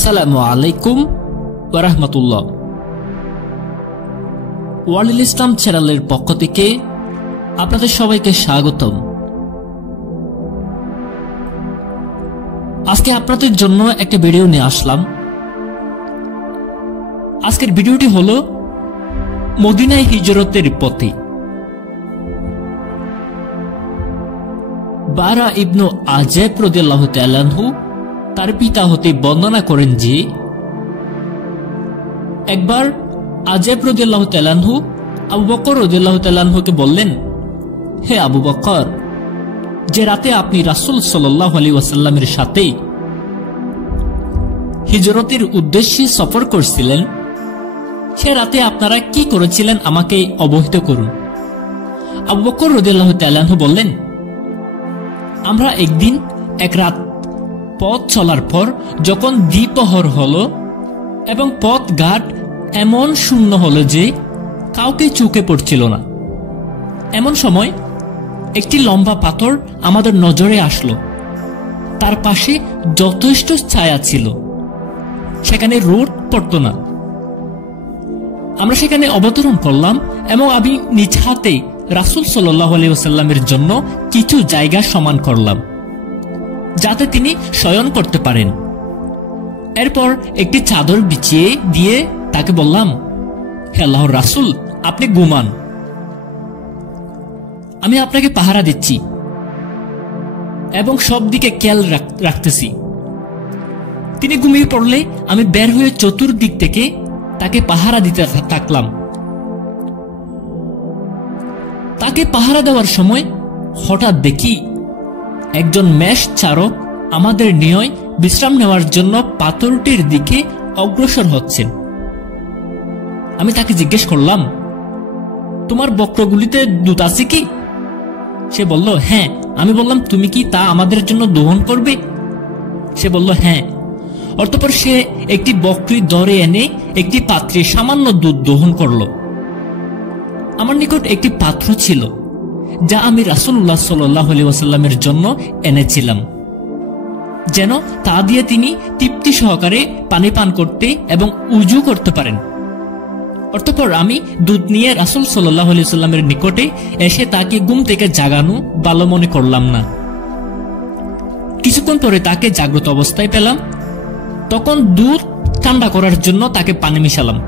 আসসালামু আলাইকুম ওয়া রাহমাতুল্লাহ। ওয়ালিল ইসলাম চ্যানেলের পক্ষ থেকে আপনাদের সবাইকে স্বাগতম। আজকে আপনাদের জন্য একটা ভিডিও নিয়ে আসলাম। আজকের ভিডিওটি হলো মদিনায় হিজরতের পথে। বারা ইবনু আযাব রাদিয়াল্লাহু তাআলা আনহু তার পিতা হতে বর্ণনা করেন যে একবার আযাব রাদিয়াল্লাহু তাআলা আনহু আবু বকর রাদিয়াল্লাহু তাআলা আনহুকে বললেন, হে আবু বকর, যে রাতে আপনি রাসূল সাল্লাল্লাহু আলাইহি ওয়াসাল্লামের সাথে হিজরতের উদ্দেশ্যে সফর করছিলেন, সে রাতে আপনারা কি করেছিলেন আমাকে অবহিত করুন। আবু বকর রাদিয়াল্লাহু তাআলা আনহু বললেন, আমরা একদিন এক রাত পথ চলার পর যখন দ্বিপ্রহর হলো এবং পথ ঘাট এমন শূন্য হলো যে কাউকে চোখে পড়ছিল না, এমন সময় একটি লম্বা পাথর আমাদের নজরে আসলো। তার পাশে যথেষ্ট ছায়া ছিল, সেখানে রোদ পড়ত না। আমরা সেখানে অবতরণ করলাম এবং আমি নিজ হাতে রাসূল সাল্লাল্লাহু আলাইহি ওয়াসাল্লামের জন্য কিছু জায়গা সমান করলাম যাতে তিনি শয়ন করতে পারেন। এরপর একটি চাদর বিছিয়ে দিয়ে তাকে বললাম, হে আল্লাহর রাসূল, আপনি ঘুমান, আমি আপনাকে পাহারা দিচ্ছি এবং সব দিকে খেয়াল রাখতেছি। তিনি ঘুমিয়ে পড়লে আমি বের হয়ে চতুর্দিক থেকে তাকে পাহারা দিতে থাকলাম। তাকে পাহারা দেওয়ার সময় হঠাৎ দেখি একজন মেষ চারক আমাদের নিয়ে বিশ্রাম নেওয়ার জন্য পাথরটির দিকে অগ্রসর হচ্ছেন। আমি তাকে জিজ্ঞেস করলাম, তোমার বক্রগুলিতে দুধ আছে কি? সে বলল, হ্যাঁ। আমি বললাম, তুমি কি তা আমাদের জন্য দহন করবে? সে বলল, হ্যাঁ। অতঃপর সে একটি বকরি ধরে এনে একটি পাত্রে সামান্য দুধ দহন করল। আমার নিকট একটি পাত্র ছিল যা আমি রাসূলুল্লাহ সাল্লাল্লাহু আলাইহি ওয়াসাল্লামের জন্য এনেছিলাম, যেন তা দিয়ে তিনি তৃপ্তি সহকারে পানি পান করতে এবং উযু করতে পারেন। অতঃপর আমি দুধ নিয়ে রাসূল সাল্লাল্লাহু আলাইহি ওয়াসাল্লামের নিকটে এসে তাকে ঘুম থেকে জাগানো ভালো মনে করলাম না। কিছুক্ষণ পরে তাকে জাগ্রত অবস্থায় পেলাম। তখন দুধ ঠান্ডা করার জন্য তাকে পানি মিশালাম,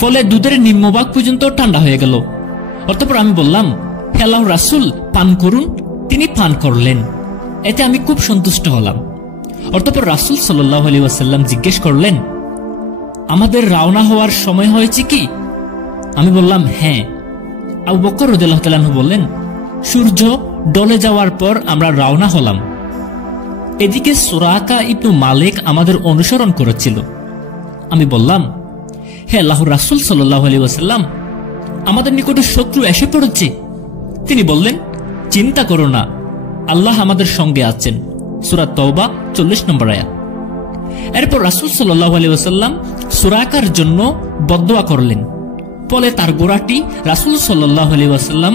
ফলে দুধের নিম্নভাগ পর্যন্ত ঠান্ডা হয়ে গেল। অতঃপর আমি বললাম, হে আল্লাহর রাসূল, পান করুন। তিনি পান করলেন। এতে আমি খুব সন্তুষ্ট হলাম। অতঃপর রাসূল সাল্লাল্লাহু আলাইহি ওয়াসাল্লাম জিজ্ঞেস করলেন, আমাদের রওনা হওয়ার সময় হয়েছে কি? আমি বললাম, হ্যাঁ। আবু বকর রাদিয়াল্লাহু তাআলা আনহু বললেন, সূর্য ডলে যাওয়ার পর আমরা রওনা হলাম। এদিকে সুরাকা ইবনু মালিক আমাদের অনুসরণ করেছিল। আমি বললাম, হে আল্লাহর রাসূল সাল্লাল্লাহু আলাইহি ওয়াসাল্লাম, আমাদের নিকটে শত্রু এসে পড়েছে। তিনি বললেন, চিন্তা করো না, আল্লাহ আমাদের সঙ্গে আছেন। সূরা তাওবা 40 নম্বর আয়াত। এরপর রাসূল সাল্লাল্লাহু আলাইহি ওয়াসাল্লাম সুরাকার জন্য বদদুয়া করলেন। ফলে তার ঘোড়াটি রাসূল সাল্লাল্লাহু আলাইহি ওয়াসাল্লাম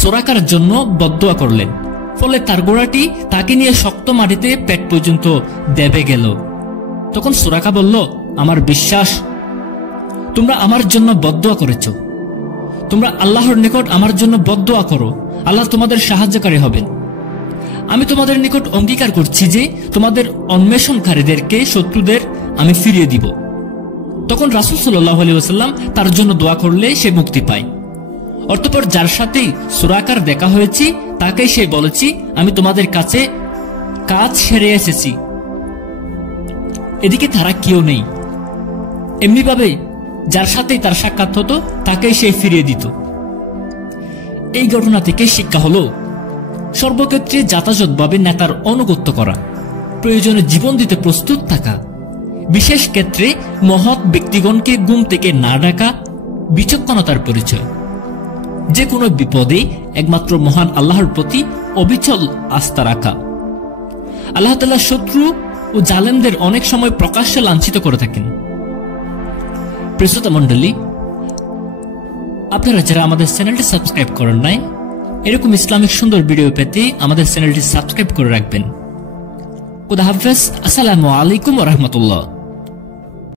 সুরাকার জন্য বদদুয়া করলেন। ফলে তার ঘোড়াটি তাকে নিয়ে শক্ত মাটিতে পেট পর্যন্ত দেবে গেল। তখন সুরাকা বলল, আমার বিশ্বাস, তোমরা আমার জন্য বদদুয়া করেছ। তোমরা আল্লাহর নিকট আমার জন্য বদদুয়া করো, আল্লাহ তোমাদের সাহায্যকারী হবেন। আমি তোমাদের নিকট অঙ্গীকার করছি যে তোমাদের অন্বেষণকারীদেরকে শত্রুদের আমি ফিরিয়ে দিব। তখন রাসূল সাল্লাল্লাহু আলাইহি ওয়াসাল্লাম তার জন্য দোয়া করলে সে মুক্তি পায়। অতঃপর যার সাথে সুরাকার দেখা হয়েছে তাকে সে বলেছি, আমি তোমাদের কাছে কাজ সেরে এসেছি। এদিকে তারা কেউ নেই। এমনিভাবে যার সাথে তার সাক্ষাৎ হতো তাকেই সে ফিরিয়ে দিত। এই ঘটনা থেকে শিক্ষা হলো, সর্বক্ষেত্রে যথাযথভাবে নেতার আনুগত্য করা, প্রয়োজনে জীবন দিতে প্রস্তুত থাকা, বিশেষ ক্ষেত্রে মহৎ ব্যক্তিগণকে ঘুম থেকে না ডাকা বিচক্ষণতার পরিচয়। যে কোনো বিপদে একমাত্র মহান আল্লাহর প্রতি অবিচল আস্থা রাখা। আল্লাহ তাআলা শত্রু ও জালেমদের অনেক সময় প্রকাশ্যে লাঞ্ছিত করে থাকেন। প্রিয় মণ্ডলী, আপনারা যারা আমাদের চ্যানেলটি সাবস্ক্রাইব করেন নাই, এরকম ইসলামিক সুন্দর ভিডিও পেতে আমাদের চ্যানেলটি সাবস্ক্রাইব করে রাখবেন। খুদা হাফেজ। আসসালামু আলাইকুম ওয়া রাহমাতুল্লাহ।